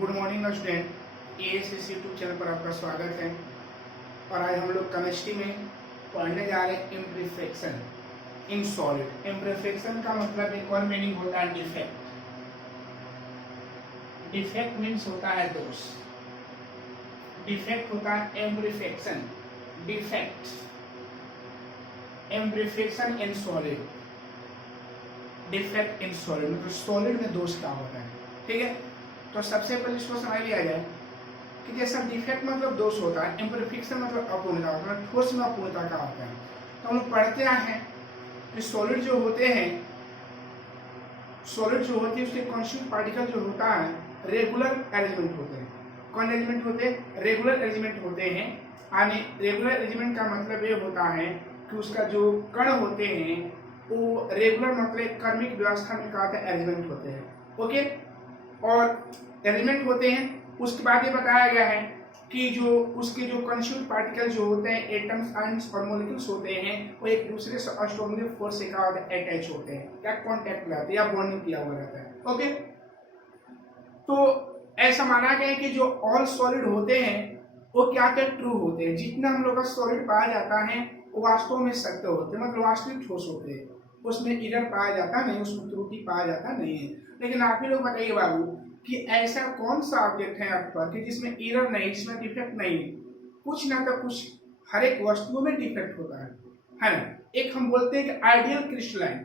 Good morning student, ASS YouTube channel पर आपका स्वागत है। और आज हम लोग केमिस्ट्री में पढ़ने जा रहे हैं इम्परफेक्शन इन सॉलिड। इम्परफेक्शन का मतलब एक और मीनिंग होता है डिफेक्ट। डिफेक्ट मीन्स होता है दोष, डिफेक्ट होता है imperfection. Defect imperfection in solid, defect in solid मतलब सॉलिड में दोष क्या होता है। ठीक है, तो सबसे पहले इसको समझ लिया जाए कि जैसा डिफेक्ट मतलब दोष होता है, इम्परफेक्शन मतलब अपूर्णता होता है, ठोस में अपूर्णता का होता है। तो हम लोग पढ़ते हैं कि सॉलिड जो होते हैं, सॉलिड जो होती है उसके कॉन्स्टिट्यूएंट पार्टिकल जो होता है रेगुलर अरेंजमेंट होते हैं। कौन अरेंजमेंट होते हैं? रेगुलर अरेंजमेंट होते हैं। यानी रेगुलर अरेंजमेंट का मतलब ये होता है कि उसका जो कण होते हैं वो रेगुलर मतलब क्रमिक व्यवस्था में का अरेंजमेंट होते हैं। ओके, और एलिमेंट होते हैं। उसके बाद ये बताया गया है कि जो उसके जो कॉन्स्टिट्यूएंट पार्टिकल जो होते हैं एटम्स, आयंस और मॉलिक्यूल्स होते हैं वो एक दूसरे से स्ट्रांगली फोर्स से अटैच होते हैं या कांटेक्ट में आते हैं या बॉन्डिंग किया हुआ रहता है। ओके, तो ऐसा माना गया है कि जो ऑल सॉलिड होते हैं वो क्या क्या ट्रू होते हैं। जितना हम लोग का सॉलिड पाया जाता है वो वास्तव में सत्य होते हैं, मतलब वास्तविक ठोस होते हैं। उसमें एरर पाया जाता नहीं, उसमें त्रुटि पाया जाता नहीं है। लेकिन आप ही लोग बताइए बाबू कि ऐसा कौन सा ऑब्जेक्ट है आप पर कि जिसमें एरर नहीं, जिसमें डिफेक्ट नहीं है। कुछ ना तो कुछ हर एक वस्तुओं में डिफेक्ट होता है ना। एक हम बोलते हैं कि आइडियल क्रिस्टलाइन।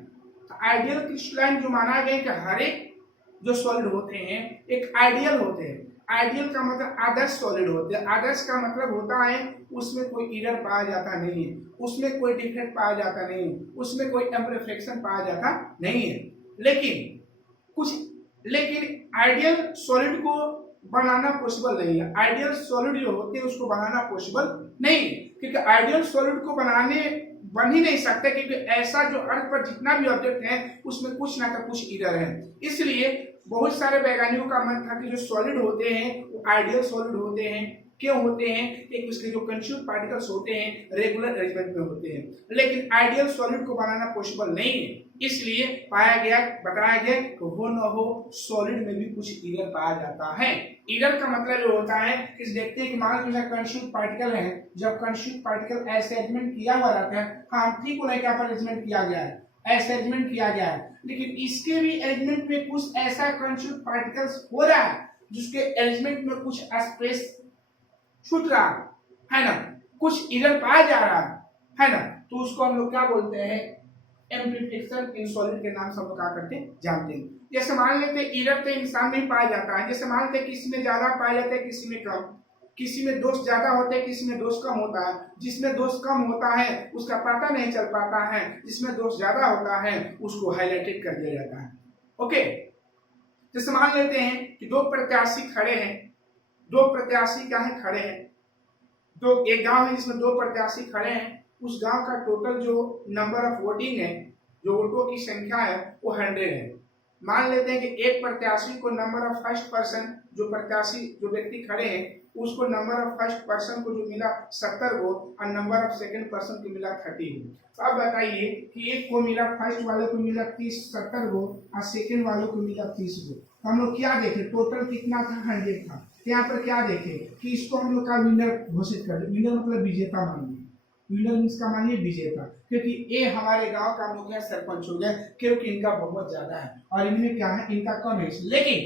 आइडियल क्रिस्टलाइन जो माना गया कि हर एक जो सॉलिड होते हैं एक आइडियल होते हैं। आइडियल का मतलब आदर्श सॉलिड होते हैं। आदर्श का मतलब होता है उसमें कोई एरर पाया जाता नहीं है, उसमें कोई डिफेक्ट पाया जाता नहीं है, उसमें कोई इम्परफेक्शन पाया जाता नहीं है। लेकिन आइडियल सॉलिड को बनाना पॉसिबल नहीं है। आइडियल सॉलिड जो होते हैं उसको बनाना पॉसिबल नहीं है, क्योंकि आइडियल सॉलिड को बन ही नहीं सकते, क्योंकि ऐसा जो अर्थ पर जितना भी ऑब्जेक्ट है उसमें कुछ ना कुछ एरर है। इसलिए बहुत सारे वैज्ञानिकों का मत था कि जो सॉलिड होते हैं वो आइडियल सॉलिड होते हैं। क्यों होते हैं? एक उसके जो कॉन्स्टिट्यूएंट पार्टिकल्स होते हैं रेगुलर अरेंजमेंट में होते हैं। लेकिन आइडियल सॉलिड को बनाना पॉसिबल नहीं है, इसलिए बताया गया कि हो न हो सॉलिड में भी कुछ एरर पाया जाता है। एरर का मतलब ये होता है कि देखते हैं कि मान लीजिए कॉन्स्टिट्यूएंट पार्टिकल है, जब कॉन्स्टिट्यूएंट पार्टिकल ऐसे अरेंजमेंट किया हुआ रहता है, हाँ ठीक बोला क्या पर अरेंजमेंट किया गया है, ऐसे अरेंजमेंट किया गया है, लेकिन इसके भी अरेंजमेंट में कुछ ऐसा कॉन्स्टिट्यूएंट पार्टिकल्स हो रहा है जिसके अरेंजमेंट में कुछ स्पेस छूट रहा है ना, कुछ एरर पाया जा रहा है ना। तो उसको हम लोग क्या बोलते हैं? इम्परफेक्शन इन सॉलिड के नाम से हम लोग क्या करते हैं जानते हैं। जैसे मान लेते हैं एरर तो इंसान में पाया जाता है। जैसे मान लेते हैं किसी में ज्यादा पाया जाता है, किसी में कम, किसी में दोष ज्यादा होता है, किसी में दोष कम होता है। जिसमें दोष कम होता है उसका पता नहीं चल पाता है, जिसमें दोष ज्यादा होता है उसको हाईलाइटेड कर दिया जाता है। ओके, जैसे मान लेते हैं कि दो प्रत्याशी खड़े हैं, दो प्रत्याशी क्या है खड़े हैं, तो एक गांव है जिसमें दो प्रत्याशी खड़े हैं। उस गांव का टोटल जो नंबर ऑफ वोटिंग है, जो वोटों की संख्या है वो 100 है। मान लेते हैं कि एक प्रत्याशी को नंबर ऑफ फर्स्ट पर्सन, जो प्रत्याशी जो व्यक्ति खड़े हैं उसको नंबर ऑफ फर्स्ट पर्सन को जो मिला 70 वोट और नंबर ऑफ सेकंड पर्सन को मिला 30 वोट। तो अब बताइए कि एक को मिला, फर्स्ट वाले को मिला 70 वोट और सेकंड वाले को मिला 30 वोट। तो हम लोग क्या देखें टोटल कितना था? 100 था। यहाँ पर क्या देखें कि इसको हम लोग का विनर घोषित कर दे। विनर मतलब विजेता मानिए, विनर मीन्स का मानिए विजेता, क्योंकि ये हमारे गांव का मुखिया सरपंच हो गया, क्योंकि इनका बहुत ज्यादा है और इनमें क्या है इनका कम है। लेकिन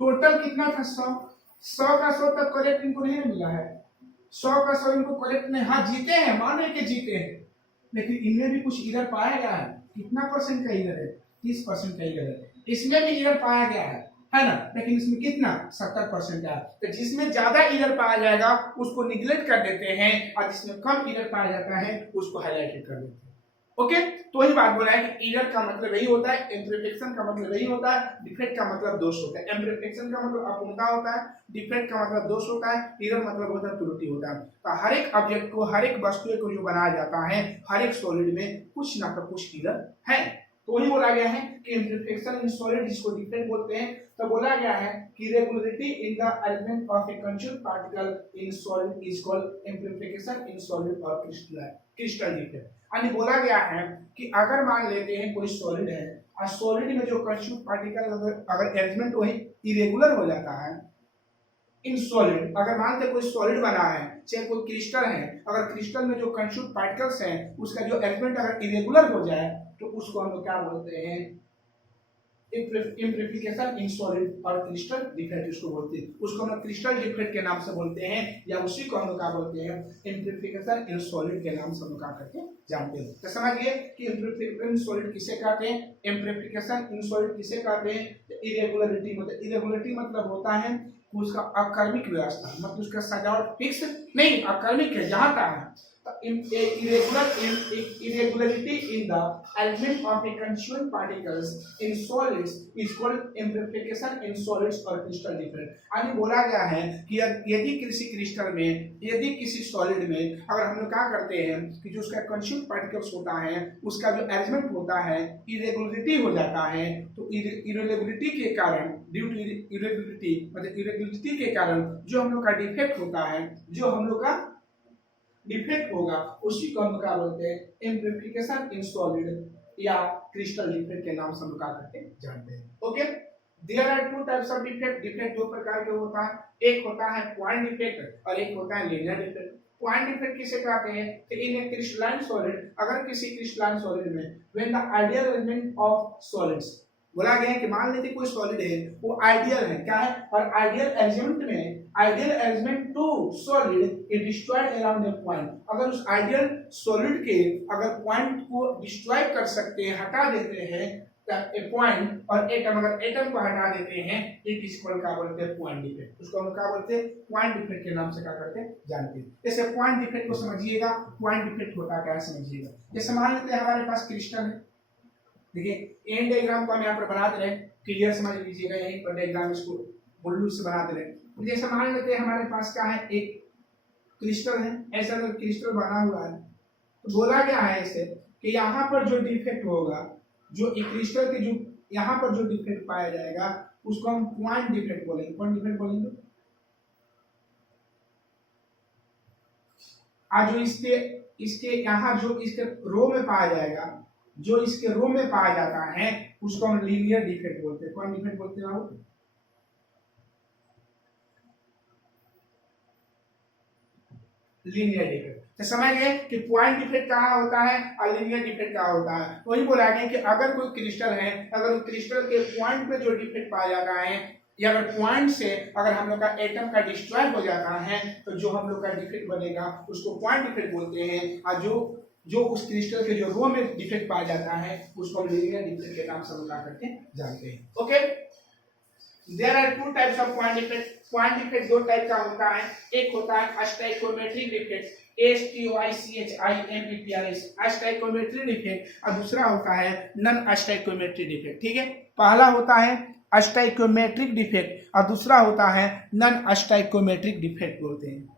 टोटल कितना था? 100 का 100 तक करेक्ट इनको नहीं मिला है। 100 का 100 इनको करेक्ट नहीं, हाँ जीते हैं, माने के जीते हैं, लेकिन इनमें भी कुछ एरर पाया गया है। कितना परसेंट का एरर है? 30% का एरर है। इसमें भी एरर पाया गया है ना, लेकिन इसमें कितना? 70% है। तो जिसमें ज्यादा एरर पाया जाएगा उसको निगलेक्ट कर देते हैं और जिसमें कम एरर पाया जाता है उसको हाईलाइटेड कर देते हैं। ओके, तो वही बात बोला है कि एरर का मतलब यही होता है, इम्परफेक्शन का मतलब यही होता है, डिफेक्ट का मतलब दोष होता है। इम्परफेक्शन का मतलब अपूर्णता होता है, डिफेक्ट का मतलब दोष होता है, एरर मतलब होता है त्रुटि होता है। तो हर एक ऑब्जेक्ट को, हर एक वस्तु को जो बनाया जाता है, हर एक सॉलिड में कुछ ना कुछ एरर है। तो वही बोला गया है कि इम्परफेक्शन इन सॉलिड, जिसको डिफेक्ट बोलते हैं, तो बोला गया है कि regularity in the arrangement of A constituent particle in solid is called imperfection in solid और क्रिस्टल डिफेक्ट। यानी बोला गया है कि अगर मान लेते हैं कोई सॉलिड है और सॉलिड में जो कॉन्स्टिट्यूएंट पार्टिकल अगर अरेंजमेंट वही इरेगुलर हो जाता है, इन सॉलिड, अगर मानते कोई सॉलिड बना है, चाहे कोई क्रिस्टल है, अगर क्रिस्टल में जो कंस्टिट्यूट पार्टिकल्स हैं उसका जो एलिमेंट अगर इरेगुलर हो जाए तो उसको हम लोग क्या बोलते हैं, इम्प्रिफिकेशन इन सॉलिड और क्रिस्टल डिफेक्ट उसको बोलते हैं, उसको हम लोग क्रिस्टल डिफेक्ट के नाम से बोलते हैं, या उसी को हम लोग क्या बोलते हैं, इम्प्रिफिकेशन इन सॉलिड के नाम से हम लोग क्या करके जानते हैं। तो समझिए कि इम्प्रिफिकेशन इन सॉलिड किसे कहते हैं, इम्प्रिफिकेशन इन सॉलिड किसे कहते हैं, इरेगुलरिटी मतलब, इरेगुलरिटी मतलब होता है उसका अकर्मिक व्यवस्था, मतलब उसका सजावट फिक्स नहीं, अकर्मिक है जहां तक है। Irregularity in the element of a constituent particles in solids is called imperfection in solids or crystal defect। यानी बोला गया है कि यदि किसी क्रिस्टल में, यदि किसी सॉलिड में अगर हम लोग क्या करते हैं कि जो उसका कंस्टिट्यूएंट पार्टिकल्स होता है उसका जो अरेंजमेंट होता है इरेगुलरिटी हो जाता है, तो इरेगुलरिटी के कारण, ड्यू टू इरेगुलरिटी मतलब इरेगुलरिटी के कारण जो हम लोग का डिफेक्ट होता है, जो हम लोग का डिफेक्ट होगा उसी को हम क्या बोलते हैं, इम्प्रिफिकेशन इन सॉलिड या क्रिस्टल डिफेक्ट के नाम से हम क्या करते हैं, जानते हैं। Okay, there are two types of defect, defect दो प्रकार के होता है, एक होता है पॉइंट डिफेक्ट और एक होता है लीनियर डिफेक्ट। पॉइंट डिफेक्ट किसे कहते हैं कि इन ए क्रिस्टलाइन सॉलिड, अगर किसी क्रिस्टलाइन सॉलिड में when the ideal arrangement of solids, बोला गया है कि मान लेते कोई सॉलिड है वो आइडियल है, क्या है, और आइडियल अरेंजमेंट में, ideal arrangement to solid is destroyed around a point, अगर उस आइडियल सॉलिड के अगर पॉइंट को डिस्ट्रॉय कर सकते हैं, हटा देते हैं ए पॉइंट और एटम, अगर एटम को हटा देते हैं, इट इज कॉल्ड क्या बोलते हैं, पॉइंट डिफेक्ट। उसको हम क्या बोलते हैं, पॉइंट डिफेक्ट के नाम से क्या करते हैं, जानते हैं। जैसे पॉइंट डिफेक्ट को समझिएगा, पॉइंट डिफेक्ट होता क्या है समझिएगा। जैसे मान लेते हैं हमारे पास क्रिस्टल है, देखिए एन डायग्राम को हम यहाँ पर बना दे रहे हैं, क्लियर समझ लीजिएगा, यहीं पर डायग्राम इसको बुल्लू से बना दे रहे हैं। जैसे मान लेते हैं हमारे पास क्या है, एक क्रिस्टल है, ऐसा अगर क्रिस्टल बना हुआ है तो बोला गया है इसे कि यहाँ पर जो डिफेक्ट होगा, जो क्रिस्टल के जो यहाँ पर जो डिफेक्ट पाया जाएगा उसको हम पॉइंट डिफेक्ट बोलेंगे। पॉइंट डिफेक्ट बोलेंगे आज जो इसके यहाँ जो इसके रो में पाया जाएगा, जो इसके रो में पाया जाता है उसको हम लीनियर डिफेक्ट बोलते हैं। कौन डिफेक्ट बोलते हैं आप, लीनियर डिफेक्ट। तो समझ गए कि पॉइंट डिफेक्ट कहाँ होता है और लीनियर डिफेक्ट कहाँ होता है। वही बोला गया कि अगर कोई क्रिस्टल है, अगर क्रिस्टल के पॉइंट पे जो डिफेक्ट पाया जाता है, या अगर पॉइंट से अगर हम लोग का एटम का डिस्ट्रॉय हो जाता है तो जो हम लोग का डिफेक्ट बनेगा उसको पॉइंट डिफेक्ट बोलते हैं, और जो उस क्रिस्टल के जो रो में डिफेक्ट पाया जाता है उसको हम लीनियर डिफेक्ट के नाम से हम करके जानते हैं। Okay, there are two types of point defect. Point defect दो टाइप का होता है, एक होता है stoichiometric defect, STOICHIMETRS stoichiometric defect, और दूसरा होता है नॉन स्टोइकोमेट्रिक डिफेक्ट। ठीक है, पहला होता है स्टोइकोमेट्रिक डिफेक्ट और दूसरा होता है नॉन स्टोइकोमेट्रिक डिफेक्ट बोलते हैं।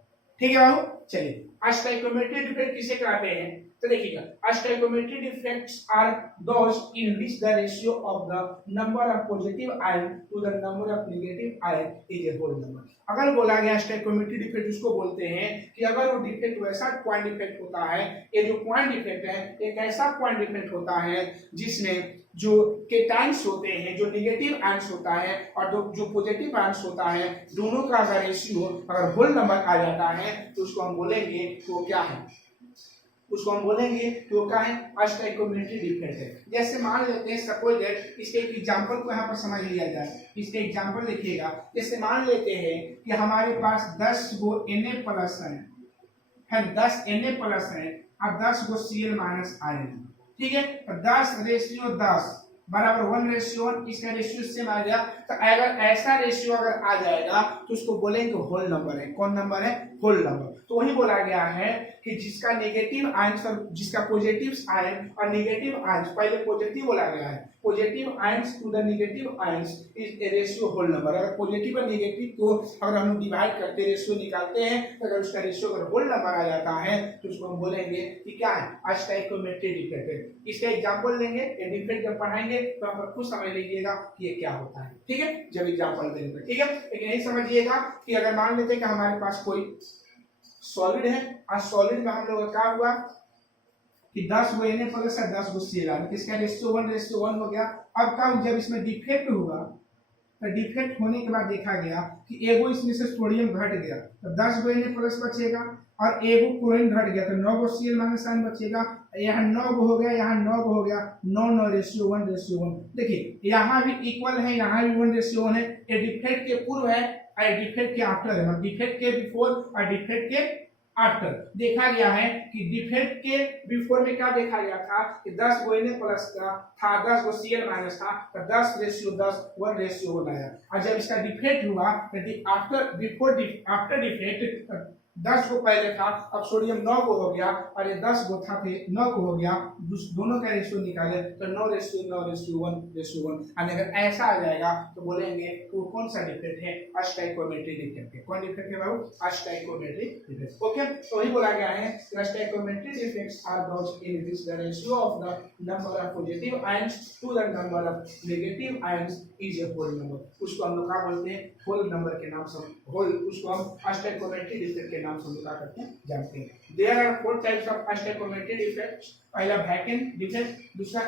ठीक है बाबू, चलिए स्टोइकोमेट्रिक डिफेक्ट किसे कहते हैं, तो देखिएगा stoichiometric defects are those in which the ratio of the number of positive ion to the number of negative ion is a whole number. अगर बोला गया स्टोइकोमेट्रिक डिफेक्ट उसको बोलते हैं कि अगर वो डिफेक्ट वैसा पॉइंट डिफेक्ट होता है, ये जो पॉइंट डिफेक्ट है एक ऐसा पॉइंट डिफेक्ट होता है जिसमें जो केटाइंस होते हैं, जो नेगेटिव आयंस होता है और जो पॉजिटिव आयंस होता है, दोनों का अगर रेशियो अगर होल नंबर आ जाता है तो उसको हम बोलेंगे तो क्या है, उसको हम बोलेंगे तो क्या है, स्टोइकोमेट्रिक डिफेक्ट है। जैसे मान लेते हैं सपोज दैट, इसके एक एग्जांपल को यहाँ पर समझ लिया जाए। इसके एग्जांपल देखिएगा, जैसे मान लेते हैं कि हमारे पास 10 गो Na प्लस है 10 Na प्लस है और 10 गो Cl माइनस आयन है। ठीक है, तो 10:10 बराबर 1:1, इसका रेशियो सेम आ गया। तो अगर ऐसा रेशियो अगर आ जाएगा तो उसको बोलेंगे होल नंबर है। कौन नंबर है, होल नंबर। तो वही बोला गया है कि जिसका नेगेटिव आयंस और जिसका पॉजिटिव आयन और नेगेटिव आयंस, पहले पॉजिटिव बोला गया है, positive ions to the negative ions is a ratio whole number. अगर पॉजिटिव और नेगेटिव को अगर हम डिवाइड करते रेशियो निकालते हैं तो अगर उसका रेशियो अगर होल नंबर आ जाता है तो उसको हम बोलेंगे कि क्या है, स्टोइकोमेट्रिक डिफेक्ट है। इसका एग्जांपल लेंगे, ये डिफेक्ट जब पढ़ाएंगे तो आप खुद समझ लीजिएगा कि ये क्या होता है। ठीक है, जब एग्जांपल देंगे। ठीक है, लेकिन यही समझिएगा कि अगर मान लेते हैं कि हमारे पास कोई सॉलिड है और सॉलिड में हम लोग क्या हुआ कि 10 गो Na प्लस है 10 गो Cl, इसका रेशियो 1:1 हो गया। अब क्या जब इसमें डिफेक्ट हुआ तो डिफेक्ट होने के बाद देखा गया कि एगो इसमें से सोडियम घट गया तो 10 गो Na प्लस बचेगा, और एगो क्लोरीन घट गया तो 9 गो Cl माइनस आयन बचेगा। यहाँ 9 गो हो गया, यहाँ 9 गो हो गया, 9:9:1:1। देखिए यहाँ भी इक्वल है, यहाँ भी 1:1 है। ये डिफेक्ट के पूर्व है और डिफेक्ट के आफ्टर है, मतलब डिफेक्ट के बिफोर और डिफेक्ट के आफ्टर। देखा गया है कि डिफेक्ट के बिफोर में क्या देखा गया था कि 10 गो Na प्लस का था, 10 गो Cl माइनस था, तो 10:10 1:1 आया। और जब इसका डिफेक्ट हुआ तो आफ्टर बिफोर आफ्टर डिफेक्ट 10 को पहले था, अब सोडियम 9 को हो गया, और ये 10 को था फिर 9 को हो गया, दोनों का रेशियो निकाले तो 9:9:1:1। और अगर ऐसा आ जाएगा तो बोलेंगे कि वो कौन सा डिफेक्ट है, अस्टाइकोमेट्री डिफेक्ट है। कौन डिफेक्ट है बाबू? अस्टाइकोमेट्री डिफेक्ट। ओके, तो वही बोला गया है stoichiometry defects are those in which the ratio of the number of positive ions to the number of negative ions is a whole number. उसको हम लोग क्या बोलते हैं? होल नंबर के नाम से, होल, उसको हम अस्टाइकोमेट्री डिफेक्ट के नाम से हम लोग क्या करते हैं? जानते हैं। There are 4 types of stoichiometry defects. पहला वैकेंट डिफेक्ट, दूसरा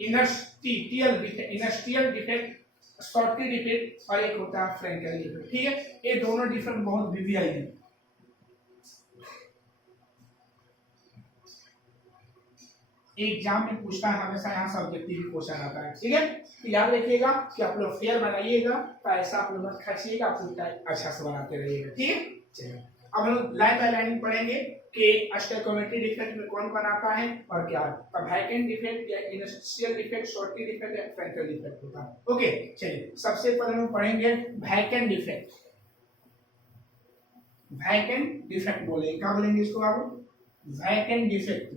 इनर्शियल डिफेक्ट, शॉर्टी डिफेक्ट, और एक होता है फ्रैंकल डिफेक्ट। ठीक है, ये दोनों डिफेक्ट बहुत वीवीआई है। एग्जाम में पूछता है हमेशा, यहाँ से ऑब्जेक्टिव क्वेश्चन आता है। ठीक है, तो याद रखिएगा कि आप लोग फेयर बनाइएगा, पैसा आप लोग मत खर्चिएगा, आप लोग अच्छा से बनाते रहिएगा। ठीक है, चलिए अब हम लोग लाइन बाय लाइन पढ़ेंगे कि अस्टाइकोमेट्री डिफेक्ट में कौन कौन आता है और क्या। वैकेंट डिफेक्ट या इनर्शियल डिफेक्ट, शॉर्टी डिफेक्ट या फ्रैंकल डिफेक्ट होता है। ओके, चलिए सबसे पहले हम पढ़ेंगे वैकेंट डिफेक्ट। वैकेंट डिफेक्ट बोलेंगे, क्या बोलेंगे इसको आप? Vacant defect.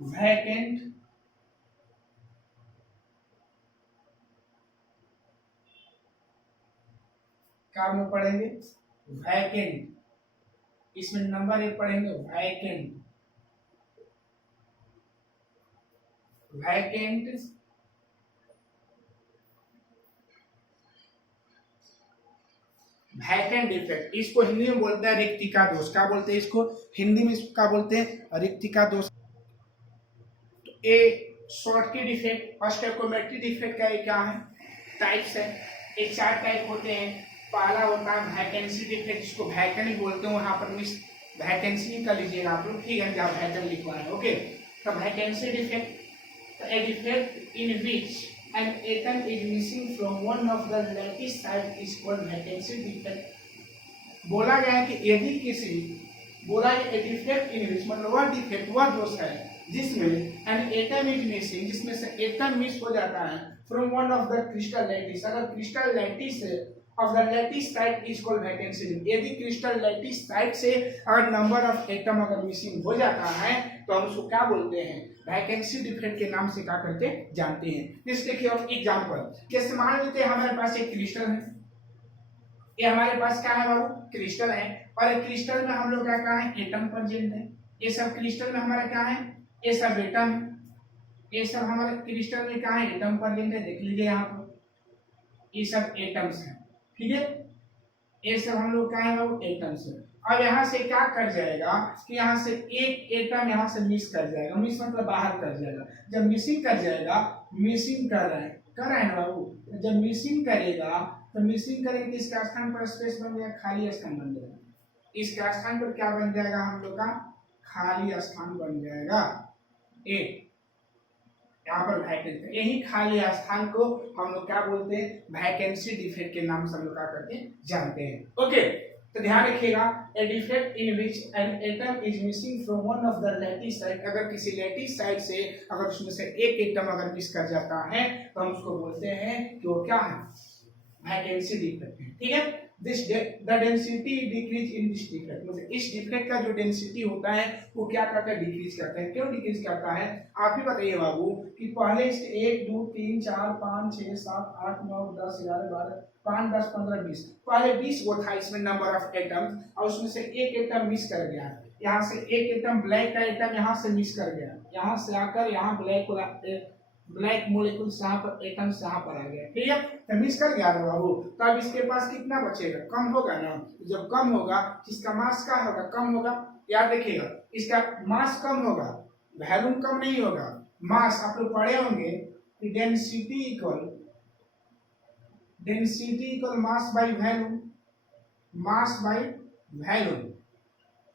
वैकेंट क्या हम पढ़ेंगे? वैकेंट, इसमें नंबर 1 पढ़ेंगे वैकेंट। वैकेंट वैकेंट डिफेक्ट, इसको हिंदी में बोलते हैं रिक्तिका दोष। क्या बोलते हैं इसको? हिंदी में इसको क्या बोलते हैं? रिक्तिका दोष। ए शॉर्टी डिफेक्ट, अस्टाइकोमेट्री डिफेक्ट का ये क्या है? टाइप्स है। ये 4 टाइप होते हैं। पहला होता है वैकेंसी डिफेक्ट, जिसको वैकेंट बोलते हैं। वहां पर मिस वैकेंसी कर लीजिएगा आप लोग, ठीक है, जहाँ वैकेंट लिखवा है। ओके, तो vacancy defect, A defect in which an atom is missing from one of the lattice side is called vacancy defect। बोला गया है कि यदि किसी, बोला ए डिफेक्ट इन विच, मतलब वह डिफेक्ट, वह दोष है जिसमें एन एटम इज मिसिंग, जिसमें से एटम मिस हो जाता है from one of the crystal lattice. अगर crystal lattice of the lattice site is called vacancy defect. यदि क्रिस्टल लैटिस साइड से अगर नंबर ऑफ एटम अगर मिसिंग हो जाता है तो हम उसको क्या बोलते हैं? वैकेंसी डिफेक्ट के नाम से क्या करते जानते हैं। जैसे देखिए ऑफ एग्जांपल, जैसे मान लेते हैं हमारे पास एक क्रिस्टल है, ये हमारे पास क्या है बाबू? क्रिस्टल है, और क्रिस्टल में हम लोग क्या कहा है? एटम प्रेजेंट है। ये सब क्रिस्टल में हमारा क्या है? ये सब एटम, ये सब हमारे क्रिस्टल में क्या है? एटम प्रेजेंट है। देख लीजिए यहाँ पर, ये सब एटम्स हैं। ठीक है, ये सब हम लोग क्या है बाबू? एटम्स है। अब यहाँ से क्या कर जाएगा कि यहाँ से एक एटम यहाँ से मिस कर जाएगा। मिस मतलब बाहर कर जाएगा। जब मिसिंग कर जाएगा, मिसिंग कर रहा है ना बाबू, जब मिसिंग करेगा तो मिसिंग करेंगे, इसका स्थान पर स्पेस बन जाएगा, खाली स्थान बन जाएगा। इसका स्थान पर क्या बन जाएगा? हम लोग का खाली स्थान बन जाएगा। एक यहाँ पर वैकेंट, यही खाली स्थान को हम लोग क्या बोलते हैं? वैकेंसी डिफेक्ट के नाम से हम लोग क्या करते हैं? जानते हैं। ओके, तो ध्यान रखिएगा, ए defect in which an atom is missing from one of the lattice side. अगर किसी लैटिस साइड से अगर उसमें से एक एटम अगर मिस कर जाता है तो हम उसको बोलते हैं कि वो क्या है? वैकेंसी डिफेक्ट है। ठीक है, this the density decrease in this defect, मतलब इस डिफेक्ट का जो डेंसिटी होता है वो क्या करता है? डिक्रीज करता है। क्यों डिक्रीज करता है? आप ही बताइए बाबू कि पहले इसके 1 2 3 4 5 6 7 8 9 10 11 12 5 10 15 20, पहले 20 वो था इसमें नंबर ऑफ एटम्स, और उसमें से एक एटम मिस कर गया। यहाँ से एक एटम, ब्लैक का एटम यहाँ से मिस कर गया, यहाँ से आकर यहाँ ब्लैक को ब्लैक मोलिक्यूल यहाँ पर एटम्स यहाँ पर आ गया, ठीक है, तो मिस कर गया ना बाबू। तो अब इसके पास कितना बचेगा, कम होगा ना, जब कम होगा इसका मास क्या होगा, कम होगा। याद रखिएगा इसका मास कम होगा, वैल्यूम कम नहीं होगा। मास आप लोग पढ़े होंगे कि density equal mass by volume, mass by volume.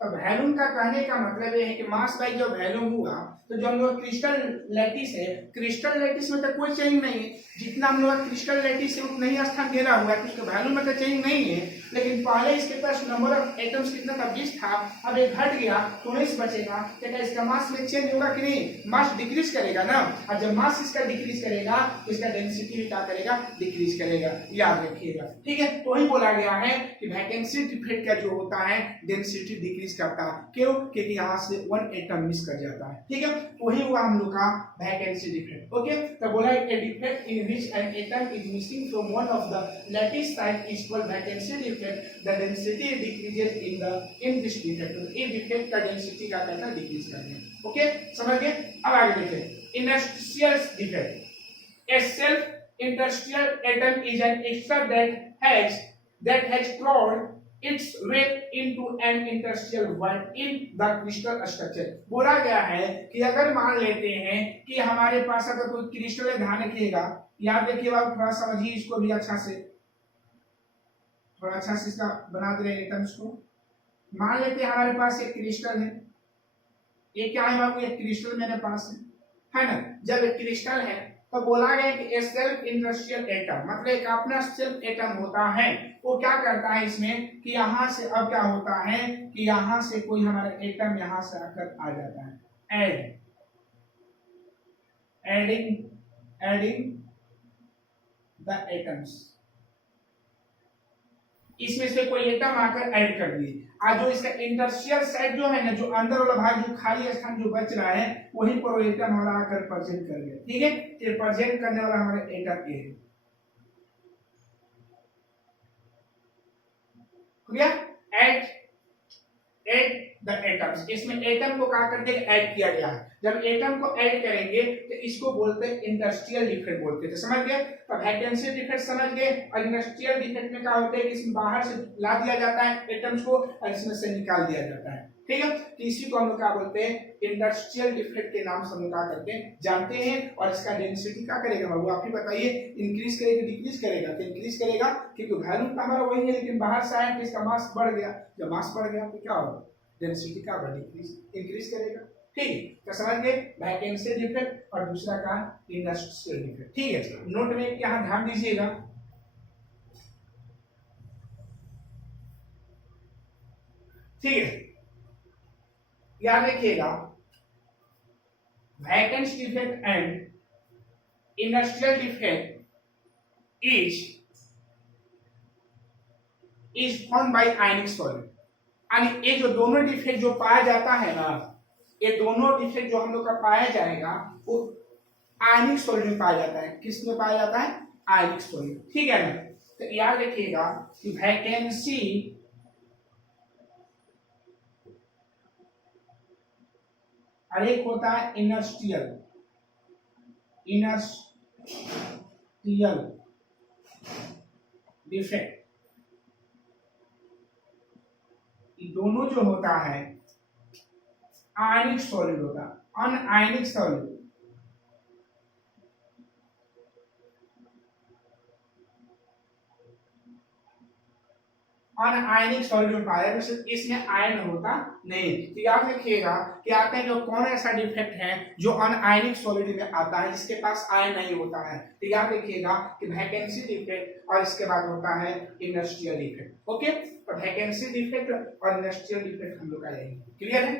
तो वैल्यूम का कहने का मतलब ये है कि मास बाई जो वैल्यूम हुआ, तो जो हम लोग क्रिस्टल लैटिस है, क्रिस्टल लैटिस में तो कोई चेंज नहीं है, जितना हम लोग क्रिस्टल लैटिस है उतना ही स्थान घेरा हुआ है, तो उसके वैल्यूम में तो चेंज नहीं है। लेकिन पहले इसके पास नंबर ऑफ एटम्स कितना था, 20 था, अब एक घट गया तो 19 बचेगा। क्या इसका मास में चेंज होगा कि नहीं, मास डिक्रीज करेगा ना, और जब मास इसका डिक्रीज करेगा तो इसका डेंसिटी भी क्या करेगा, डिक्रीज करेगा, याद रखिएगा, ठीक है। तो वही बोला गया है कि वैकेंसी डिफेक्ट का जो होता है डेंसिटी डिक्रीज करता है, क्यों, क्योंकि यहाँ से 1 एटम मिस कर जाता है, ठीक है। तो वही हुआ हम लोग का वैकेंसी डिफेक्ट, ओके। तो बोला ए defect in which an atom is missing from one of the lattice type is called vacancy defect, the density decreases in this defect. तो ये डिफेक्ट का डेंसिटी क्या करता है, डिक्रीज करता है, ओके, समझ गए। अब आगे देखें industrial defect. A self industrial atom is an extra that has crawled its way into an industrial world in the crystal structure। बोला गया है कि अगर मान लेते हैं कि हमारे पास अगर कोई क्रिस्टल है, ध्यान रखिएगा, याद रखिएगा, थोड़ा समझिए इसको भी अच्छा से, थोड़ा अच्छा से इसका बना दे रहे एटम्स को। मान लेते हैं हमारे पास एक क्रिस्टल है, ये क्या है बाबू, एक क्रिस्टल मेरे पास है ना। जब एक क्रिस्टल है तो बोला गया कि सेल्फ इंडस्ट्रियल एटम, मतलब एक अपना सेल्फ एटम होता है, वो क्या करता है इसमें कि यहाँ से अब क्या होता है कि यहाँ से कोई हमारा एटम यहाँ से आकर आ जाता है, एडिंग द एटम्स, इसमें से कोई एटम आकर ऐड कर दिए। आज जो इसका इंडस्ट्रियल साइड जो है ना, जो अंदर वाला भाग, जो खाली स्थान जो बच रहा है, वहीं पर वो एटम हमारा आकर प्रेजेंट कर गया, ठीक है। ये प्रेजेंट करने वाला हमारा एटम ए है, ऐड द एटम्स, इसमें एटम को क्या करते हैं, ऐड किया गया है। जब एटम को ऐड करेंगे तो इसको बोलते हैं इंडस्ट्रियल डिफेक्ट बोलते हैं, तो समझ गए। तो वैकेंसी डिफेक्ट समझ गए, और इंडस्ट्रियल डिफेक्ट में क्या होता है कि इसमें बाहर से ला दिया जाता है एटम्स को और इसमें से निकाल दिया जाता है, ठीक है। तो इसी को हम लोग क्या बोलते हैं, इंडस्ट्रियल डिफेक्ट के नाम से हम क्या करते हैं, जानते हैं। और इसका डेंसिटी क्या करेगा बाबू, आप ही बताइए, इंक्रीज करेगा डिक्रीज करेगा, तो इंक्रीज करेगा, क्योंकि वैल्यू तो हमारा वही है, लेकिन बाहर से आया तो इसका मास बढ़ गया, जब मास बढ़ गया तो क्या होगा, डेंसिटी का डिक्रीज इंक्रीज करेगा, ठीक है। तो समझ गए वैकेंसी डिफेक्ट और दूसरा का इंडस्ट्रियल डिफेक्ट, ठीक है। नोट में यहाँ ध्यान दीजिएगा, ठीक है, याद रखिएगा vacancy defect and industrial defect is form by ionic solid. यानी ये जो दोनों डिफेक्ट जो पाया जाता है ना, ये दोनों डिफेक्ट जो हम लोग का पाया जाएगा वो आयनिक सॉलिड में पाया जाता है। किस में पाया जाता है, आयनिक सॉलिड, ठीक है ना। तो याद रखिएगा कि वैकेंसी और एक होता है इंडस्ट्रियल डिफेक्ट। दोनों जो होता है आयनिक सॉलिड होता है, अनआयनिक सॉलिड, अनआयनिक सॉलिड में पाया, इसमें आयन होता नहीं। तो याद रखिएगा कि आते हैं जो कौन ऐसा डिफेक्ट है जो अनआयनिक सॉलिड में आता है, जिसके पास आयन नहीं होता है। तो याद रखिएगा कि वैकेंसी डिफेक्ट और इसके बाद होता है इंडस्ट्रियल डिफेक्ट, ओके। तो वैकेंसी डिफेक्ट और इंडस्ट्रियल डिफेक्ट हम लोग का यही क्लियर है,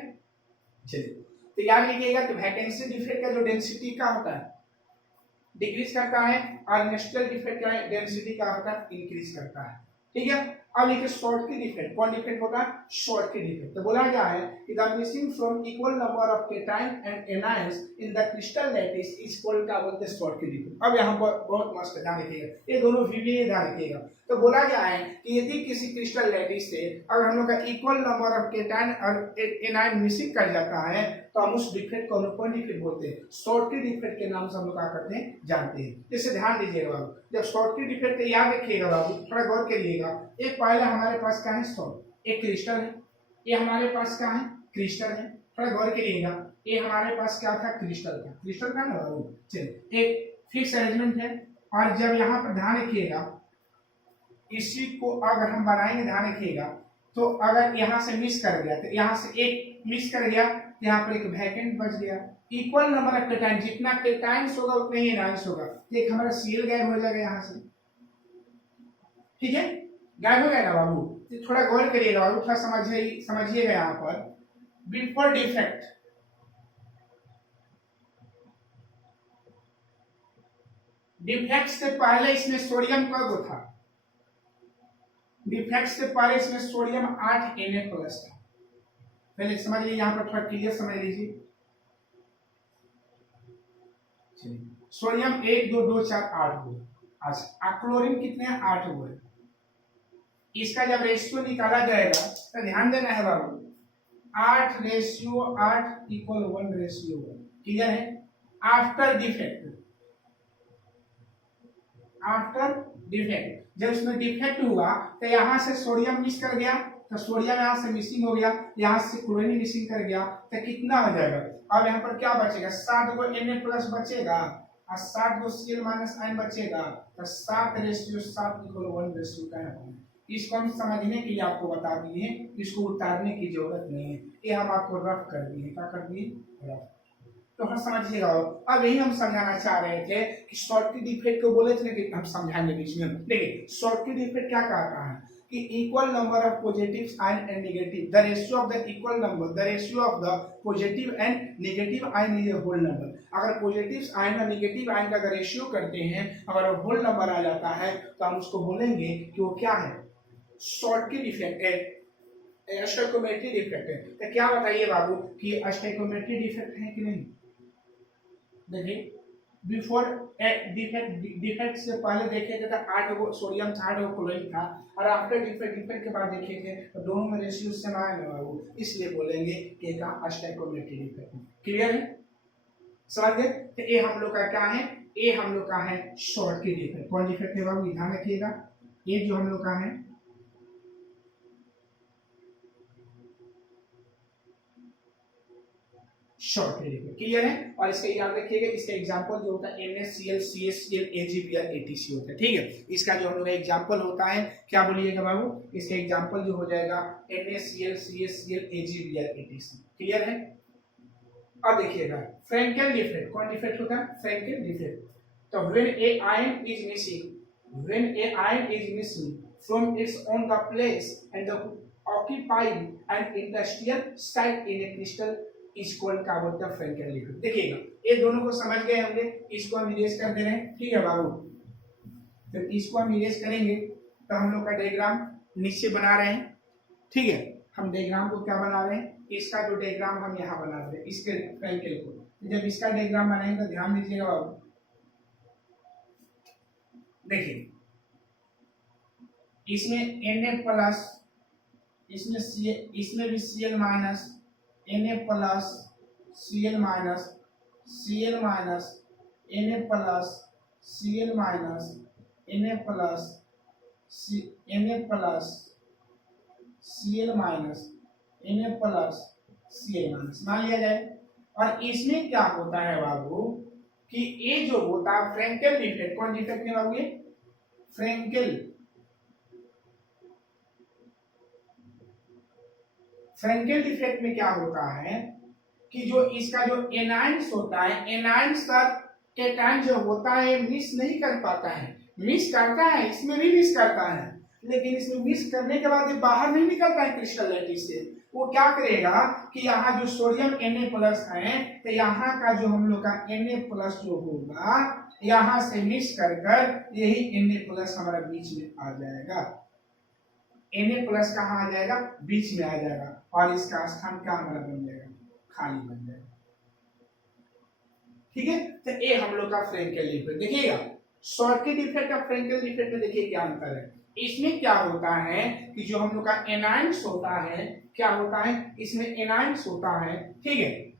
चलिए। तो याद रखिएगा कि वैकेंसी डिफेक्ट का जो डेंसिटी क्या होता है, डिक्रीज करता है, और इंडस्ट्रियल डिफेक्ट का डेंसिटी क्या होता है, इंक्रीज करता है, ठीक है। अब लिखिए शॉर्टकी डिफेक्ट, कौन डिफेक्ट होता है, शॉर्टकी डिफेक्ट। तो बोला गया है कि the missing from equal number of cation and anions in the crystal lattice is called, क्या बोलते हैं, शॉर्टकी डिफेक्ट। अब यहाँ पर बहुत मस्त ध्यान रखिएगा, ये दोनों ध्यान रखिएगा। तो बोला गया है कि यदि किसी क्रिस्टल लैटिस से अगर हम लोग का इक्वल नंबर ऑफ केटायन और एनायन मिसिंग कर जाता है तो हम उस डिफेक्ट को हम लोग कौन डिफेक्ट बोलते हैं, शॉर्टकी डिफेक्ट के नाम से हम लोग क्या करते हैं, जानते हैं। जैसे ध्यान दीजिएगा बाबू, जब शॉर्टकी डिफेक्ट याद रखिएगा बाबू, थोड़ा गौर करिएगा। एक पहले हमारे पास क्या है, सॉल्ट, एक क्रिस्टल है, ये हमारे पास क्या है, क्रिस्टल है, थोड़ा गौर करिएगा। ये हमारे पास क्या था, क्रिस्टल था, क्रिस्टल था ना बाबू। चलिए, एक फिक्स अरेंजमेंट है, और जब यहाँ पर ध्यान रखिएगा, इसी को अगर हम बनाएंगे, ध्यान रखिएगा, तो अगर यहाँ से मिस कर गया तो यहाँ से एक मिस कर गया, यहाँ पर एक वैकेंट बच गया। इक्वल नंबर ऑफ केटायन, जितना केटायंस होगा उतना ही एनायंस होगा, तो एक हमारा सीएल गायब हो जाएगा यहाँ से, ठीक है, गायब हो गया ना बाबू। तो थोड़ा गौर करिएगा बाबू, थोड़ा समझिएगा यहाँ पर। बिफोर डिफेक्ट, डिफेक्ट से पहले इसमें सोडियम कब था, डिफेक्ट से पहले इसमें सोडियम 8 Na+ था। पहले समझ लीजिए, यहाँ पर थोड़ा क्लियर समझ लीजिए। सोडियम 1 2 2 4 8 हुए, अच्छा, क्लोरीन कितने हैं, 8 हुए। इसका जब रेशियो निकाला जाएगा तो ध्यान देना है बाबू, 8:8 = 1:1, क्लियर है। आफ्टर डिफेक्ट, आफ्टर डिफेक्ट, जब इसमें डिफेक्ट हुआ तो यहाँ से सोडियम मिस कर गया, तो सोडियम यहाँ से मिसिंग हो गया, यहाँ से क्लोरीन मिसिंग कर गया, तो कितना हो जाएगा, अब यहाँ पर क्या बचेगा, 7 गो Na+ बचेगा और 7 गो Cl- बचेगा, तो 7:7 = 1:1 का है। इसको हम समझने के लिए आपको बता दिए, इसको उतारने की जरूरत नहीं है, ये हम आपको रफ कर दिए, क्या कर दिए, रफ। तो हम समझिएगा। अब यही हम समझाना चाह रहे थे कि शॉर्टकी डिफेक्ट को बोले थे कि हम समझाएंगे बीच में। देखिए शॉर्टकी डिफेक्ट क्या कहता है कि equal number of positive ion and negative, the ratio of the equal number, the ratio of the positive and negative ion is a whole number. अगर पॉजिटिव आयन और नेगेटिव आयन का अगर ratio करते हैं, अगर वो होल नंबर आ जाता है तो हम उसको बोलेंगे कि वो क्या है, शॉर्टकी डिफेक्ट है, स्टोइकोमेट्री डिफेक्ट है। तो क्या बताइए बाबू कि स्टोइकोमेट्री डिफेक्ट है कि नहीं। देखिए बिफोर डिफेक्ट से पहले देखे थे तो 8 गो सोडियम था, 8 गो क्लोरीन था, और आफ्टर डिफेक्ट के बाद देखे थे तो दोनों में रेशियो सेम आया ना बाबू, इसलिए बोलेंगे कि का स्टोइकोमेट्री डिफेक्ट। क्लियर है, समझ गए। तो ये हम लोग का क्या है, ये हम लोग का है शॉर्टकी डिफेक्ट। कौन डिफेक्ट है बाबू, ध्यान रखिएगा, ये जो हम लोग का है शॉर्टकी डिफेक्ट। क्लियर है, और इसका याद रखिएगा, इसका एग्जांपल जो होता है NaCl CaCl AgBr ATC होता है, ठीक है। इसका जो हम लोग एग्जांपल होता है, क्या बोलिएगा बाबू, इसका एग्जांपल जो हो जाएगा NaCl CaCl AgBr ATC। Clear है। अब देखिएगा फ्रैंकेल डिफेक्ट, कौन डिफेक्ट होता है, फ्रैंकेल डिफेक्ट। तो when A ion is missing, when a ion is missing from its own the place and the occupying an industrial site in a crystal is called क्या बोलते हैं, फ्रैंकेल डिफेक्ट। देखिएगा ये दोनों को समझ गए हमने, इसको हम इरेज कर दे रहे हैं, ठीक है बाबू। तो इसको हम इरेज करेंगे तो हम लोग का डायग्राम नीचे बना रहे हैं, ठीक है। हम डायग्राम को क्या बना रहे हैं, इसका जो डायग्राम हम यहाँ बना रहे हैं, इसके फ्रैंकेल को। जब इसका डायग्राम बनाएंगे तो ध्यान दीजिएगा बाबू, देखिए इसमें Na+, इसमें भी Cl-, Na+, Cl-, Na+, Cl-, Na+, Cl-, Na+, Cl-, मान लिया जाए। और इसमें क्या होता है बाबू कि ये जो होता है फ्रैंकेल डिफेक्ट, कौन डिफेक्ट है बाबू, ये फ्रैंकेल डिफेक्ट में क्या होता है कि जो इसका जो एनायंस होता है, एनायंस का केटायन जो होता है मिस नहीं कर पाता है, मिस करता है, इसमें भी मिस करता है, लेकिन इसमें मिस करने के बाद ये बाहर नहीं निकलता है क्रिस्टल लैटिस से। वो क्या करेगा कि यहाँ जो सोडियम Na+ है, तो यहाँ का जो हम लोग का Na+ जो होगा यहाँ से मिक्स कर कर यही Na+ हमारा बीच में आ जाएगा, Na+ कहाँ आ जाएगा, बीच में आ जाएगा, और इसका स्थान क्या हमारा बन जाएगा, खाली बन जाएगा, ठीक है। तो ये हम लोग का फ्रैंकेल डिफेक्ट। देखिएगा शॉर्टकी डिफेक्ट और फ्रैंकेल डिफेक्ट में देखिए क्या अंतर है। इसमें क्या होता है कि जो हम लोग का एनायंस होता है, क्या होता है इसमें एनायंस होता है, ठीक है।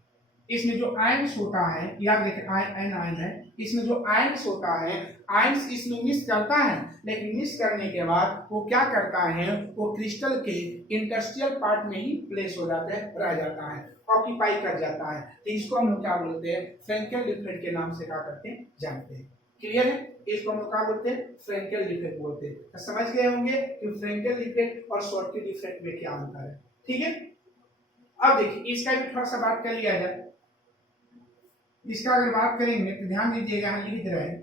इसमें जो आयंस होता है, याद रखें आयन आयन है, इसमें जो आयंस होता है, आयंस इसमें मिस करता है, लेकिन मिस करने के बाद वो क्या करता है, वो क्रिस्टल के इंटरस्टियल पार्ट में ही प्लेस हो जाता है, रह जाता है, ऑक्यूपाई कर जाता है। तो इसको हम लोग क्या बोलते हैं, फ्रैंकेल डिफेक्ट के नाम से क्या करते हैं, जानते हैं। क्लियर है? इसको हम लोग क्या बोलते हैं, फ्रैंकेल डिफेक्ट बोलते हैं। तो समझ गए होंगे कि फ्रैंकेल डिफेक्ट और शॉर्टकी डिफेक्ट में क्या अंतर है, ठीक है। अब देखिए इसका भी थोड़ा सा बात कर लिया जाए। इसका अगर बात करेंगे तो ध्यान दीजिएगा, हम लिख रहे हैं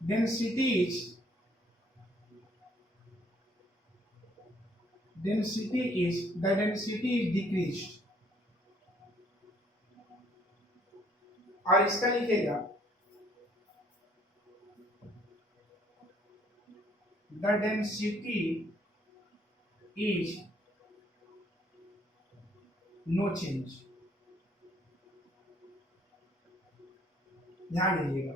डेंसिटी इज डिक्रीज्ड, और इसका लिखेगा the density is no change. ध्यान दीजिएगा।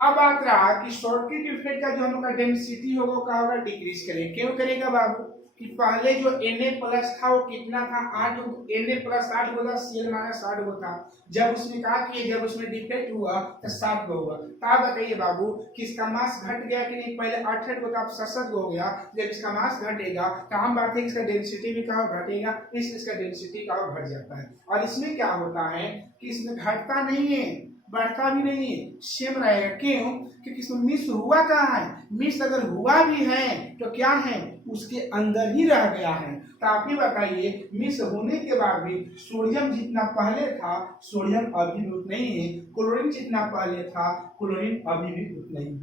अब बात रहा कि शॉर्टकट इफेक्ट का जो हम लोग का डेंसिटी होगा वो क्या होगा, डिक्रीज करेगा। क्यों करेगा बाबू, कि पहले जो Na प्लस था वो कितना था, 8, Na प्लस 8 होगा, Cl माइनस 8 होता। जब उसने कहा कि जब उसमें डिफेक्ट हुआ तो 7 गो होगा। तो आप बताइए बाबू कि इसका मास घट गया कि नहीं, पहले 8 होता, अब 7 हो गया। जब इसका मास घटेगा तो हम बात है इसका डेंसिटी भी कहाँ घटेगा, इसका डेंसिटी कहाँ घट जाता है। और इसमें क्या होता है कि इसमें घटता नहीं है, बढ़ता भी नहीं है, सेम रहेगा। क्यों? क्योंकि इसमें मिस हुआ कहाँ है, मिस अगर हुआ भी है तो क्या है, उसके अंदर ही रह गया है। तो आप ही बताइए, मिस होने के बाद भी सोडियम जितना पहले था सोडियम अभी भी उतना ही है, क्लोरीन जितना पहले था क्लोरीन अभी भी उतना ही है,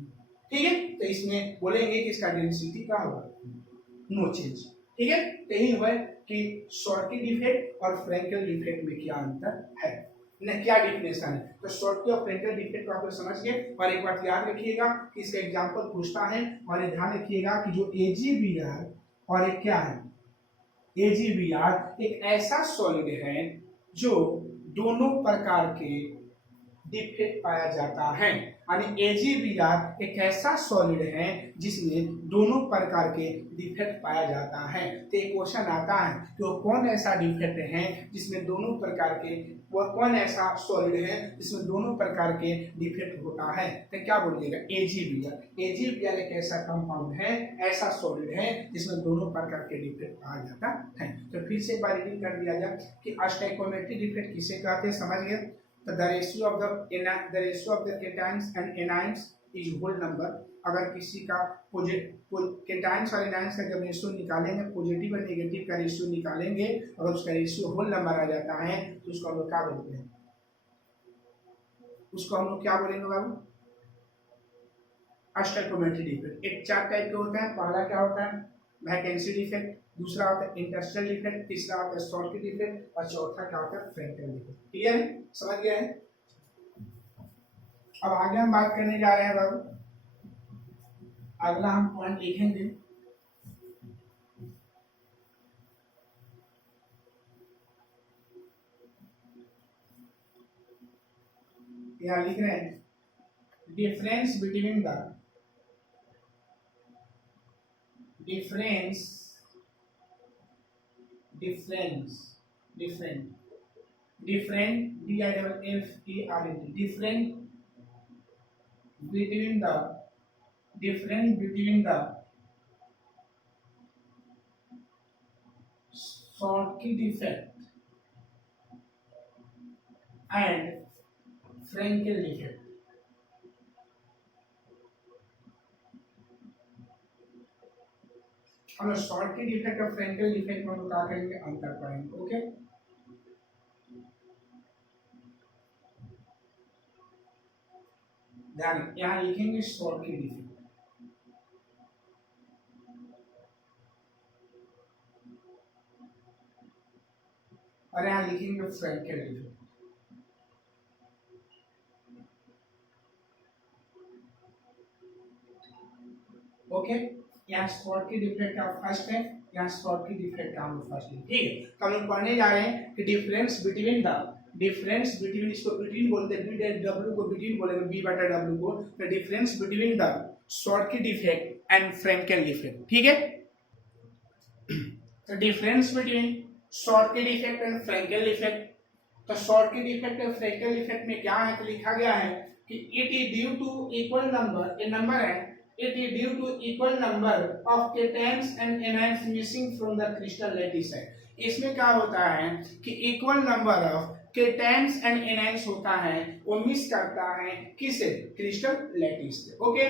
ठीक है। तो इसमें बोलेंगे कि इसका डेंसिटी क्या होगा, नो चेंज, ठीक है। तो यही हुआ कि शॉर्टकी डिफेक्ट और फ्रैंकेल डिफेक्ट में क्या अंतर है, न क्या डिफिनेशन है। तो शॉर्टकी और फ्रैंकेल डिफेक्ट को आप लोग समझ गए। और एक बात याद रखिएगा कि इसका एग्जांपल पूछता है, और ये ध्यान रखिएगा कि जो AgBr और एक क्या है, AgBr एक ऐसा सॉलिड है जो दोनों प्रकार के डिफेक्ट पाया जाता है। यानी AgBr एक ऐसा सॉलिड है जिसमें दोनों प्रकार के डिफेक्ट पाया जाता है। तो एक क्वेश्चन आता है कि वो कौन ऐसा डिफेक्ट है जिसमें दोनों प्रकार के, वो कौन ऐसा सॉलिड है जिसमें दोनों प्रकार के डिफेक्ट होता है। तो क्या बोलिएगा, AgBr एक ऐसा कंपाउंड है, ऐसा सॉलिड है जिसमें दोनों प्रकार के डिफेक्ट पाया जाता है। तो फिर से एक बार रिपीट कर दिया जाए कि स्टोइकोमेट्रिक डिफेक्ट किसे कहते हैं, समझ गए। तो the ratio of the cations and anions is whole number। अगर किसी का केटाइंस और एनायंस का जब रेशियो निकालेंगे, पॉजिटिव और नेगेटिव का रेशियो निकालेंगे, अगर उसका रेशियो होल नंबर आ जाता है तो उसको हम लोग क्या बोलते हैं, उसको हम लोग क्या बोलेंगे बाबू, स्टोइकोमेट्रिक डिफेक्ट। एक 4 टाइप के होते हैं। पहला क्या होता है, वैकेंसी डिफेक्ट, दूसरा होता है इंटरस्टियल डिफेक्ट, तीसरा होता है शॉर्टकी डिफेक्ट, और चौथा क्या होता है, फ्रैंकेल डिफेक्ट। क्लियर है, समझ गए हैं। अब आगे हम बात करने जा रहे हैं बाबू, अगला हम पॉइंट लिखेंगे, यहाँ लिख रहे हैं difference between the different between the Schottky defect and Frenkel defect। हम शॉर्टकी डिफेक्ट और फ्रैंकेल डिफेक्ट में क्या करेंगे, अंतर पढ़ेंगे। ओके, ध्यान यहाँ लिखेंगे शॉर्टकी डिफेक्ट, और यहाँ लिखेंगे फ्रैंकेल डिफेक्ट। ओके, यहाँ शॉर्टकी डिफेक्ट का फर्स्ट है, यहाँ शॉर्टकी डिफेक्ट का हम फर्स्ट है, ठीक है। तो हम लोग पढ़ने जा रहे हैं कि डिफरेंस बिटवीन, इसको बिटवीन बोलते हैं, बी डैश डब्ल्यू को बिटवीन बोलेंगे, बी बटा डब्ल्यू को। तो difference between the Schottky defect and Frenkel defect. ठीक है, तो difference between Schottky defect and Frenkel defect. तो शॉर्टकी डिफेक्ट और फ्रेंकेल डिफेक्ट में क्या है, तो लिखा गया है कि it is due to equal number, a number है, it is due to equal number of cations and anions missing from the crystal lattice है। इसमें क्या होता है कि equal number of cations and anions होता है, वो मिस करता है किसे, क्रिस्टल लैटिस से। Okay,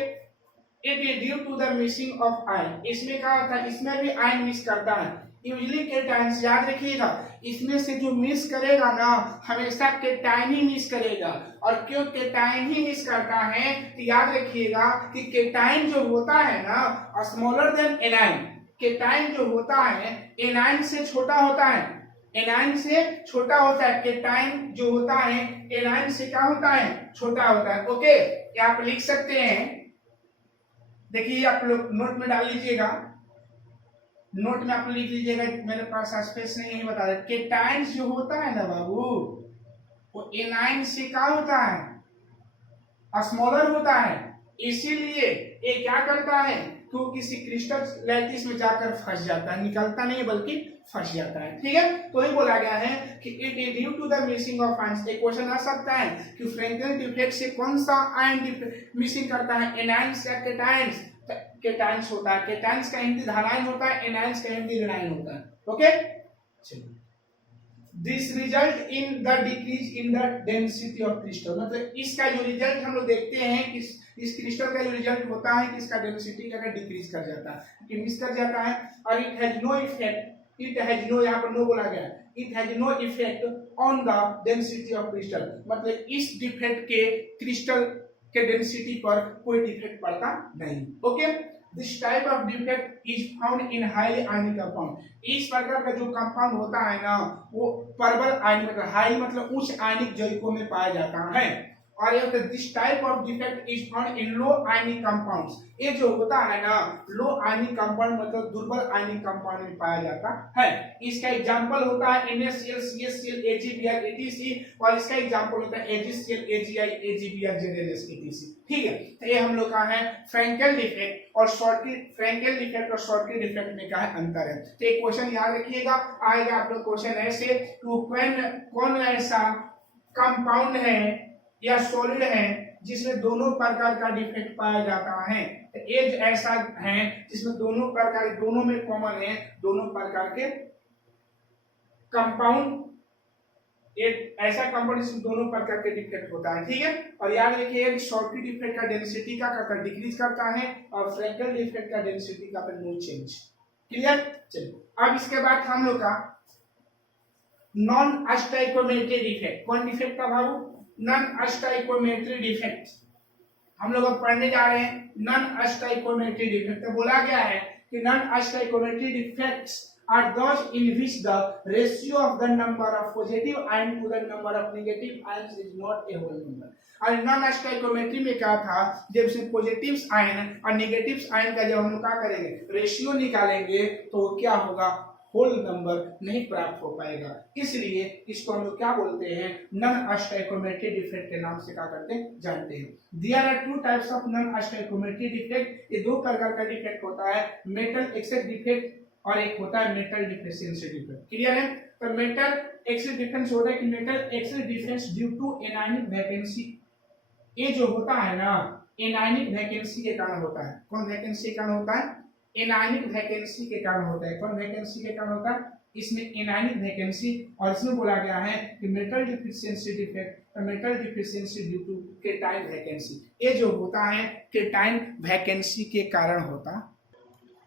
it is due to the missing of ion. इसमें क्या होता है, इसमें भी आयन मिस करता है। यूजली केटायन्स, याद रखिएगा, इसमें से जो मिस करेगा ना, हमेशा केटायन ही मिस करेगा। और क्यों केटायन ही मिस करता है, तो याद रखिएगा कि केटायन जो होता है ना स्मॉलर देन एनायन, केटायन जो होता है एनायन से छोटा होता है, एनायन से छोटा होता है। केटायन जो होता है एनायन से क्या होता है, छोटा होता है। ओके, क्या आप लिख सकते हैं, देखिए आप लोग नोट में डाल लीजिएगा, नोट में आप लिख लीजिएगा, मेरे पास स्पेस नहीं है, बता दें। केटायंस जो होता है ना बाबू, वो एनायन से क्या होता है, स्मॉलर होता है। इसीलिए ये क्या करता है, तो किसी क्रिस्टल लैटिस में जाकर फंस जाता है, निकलता नहीं बल्कि फंस जाता है। ठीक है, तो ही बोला गया है कि it is due to the missing of ions. एक क्वेश्चन आ सकता है कि फ्रेंकेल डिफेक्ट से कौन सा आयन मिसिंग करता है, एनायंस या केटायंस। केटायंस होता है, केटायंस का हिंदी धारायन होता है, एनायंस का हिंदी ऋणायन होता है। ओके, चलिए, this result in the decrease in the density of crystal. मतलब इसका जो रिजल्ट हम लोग देखते हैं कि इस क्रिस्टल का जो रिजल्ट होता है कि इसका डेंसिटी का डिक्रीज कर जाता है, कि मिस कर जाता है। और it has no effect, it has no, यहाँ पर नो बोला गया, it has no effect on the density of crystal. मतलब इस डिफेक्ट के क्रिस्टल के डेंसिटी पर कोई डिफेक्ट पड़ता नहीं। Okay, this type of defect is found in highly ionic compound. इस प्रकार का जो कंपाउंड होता है ना, वो प्रबल आयनिक, हाई मतलब उच्च आयनिक जैविकों में पाया जाता है। और ये this type of defect is found in low ionic compounds. ये जो होता है ना, लो आयनिक कंपाउंड मतलब दुर्बल आयनिक कंपाउंड में पाया जाता है। इसका एग्जांपल होता है NaCl, CaCl, AgBr, etc। और इसका एग्जांपल होता है AgCl, AgI, AgBr, ZnS, etc। ठीक है, तो ये हम लोग का है फ्रेंकेल डिफेक्ट और शॉर्टकी, फ्रेंकेल डिफेक्ट और शॉर्टकी डिफेक्ट में क्या है अंतर है। तो एक क्वेश्चन याद रखिएगा, आएगा आप लोग क्वेश्चन ऐसे, कौन ऐसा कंपाउंड है या सॉलिड है जिसमें दोनों प्रकार का डिफेक्ट पाया जाता है। तो एज ऐसा है जिसमें दोनों प्रकार, दोनों में कॉमन है, दोनों प्रकार के कंपाउंड, एक ऐसा कंपाउंड जिसमें दोनों प्रकार के डिफेक्ट होता है। ठीक है, और याद रखिए शॉर्टकी डिफेक्ट का डेंसिटी का डिक्रीज करता है और फ्रेंकेल डिफेक्ट का डेंसिटी का नो चेंज। क्लियर, चलिए अब इसके बाद हम लोग का नॉन स्टाइकोमेट्री डिफेक्ट। कौन डिफेक्ट का बाबू, नॉन स्टाइकोमेट्री डिफेक्ट हम लोग अब पढ़ने जा रहे हैं। नॉन स्टाइकोमेट्री डिफेक्ट तो बोला गया है कि non stoichiometry defects are those in which the ratio of the number of positive ion to the number of negative ions is not a whole number. और नॉन स्टाइकोमेट्री में क्या था, जब से पॉजिटिव आयन और नेगेटिव आयन का जब हम लोग क्या करेंगे, रेशियो निकालेंगे, तो क्या होगा, होल नंबर नहीं प्राप्त हो पाएगा। इसलिए इसको हम लोग क्या बोलते हैं, नॉन स्टाइकोमेट्री डिफेक्ट के नाम से क्या करते हैं, जानते हैं। There are two types of non stoichiometry defect. ये दो प्रकार का डिफेक्ट होता है, मेटल एक्सेस डिफेक्ट और एक होता है मेटल डिफिशियंसी डिफेक्ट। क्लियर है, तो मेटल एक्सेस डिफेक्ट होता है कि metal excess defect due to anionic vacancy. ये जो होता है ना, एनायनिक वैकेंसी के कारण होता है। कौन वैकेंसी के कारण होता है, एनायनिक वैकेंसी के कारण होता है। कौन वैकेंसी के कारण होता है, इसमें एनायनिक वैकेंसी। और इसमें बोला गया है कि metal deficiency defect, metal deficiency due to cation vacancy. ये जो होता है केटाइन वैकेंसी के कारण होता है।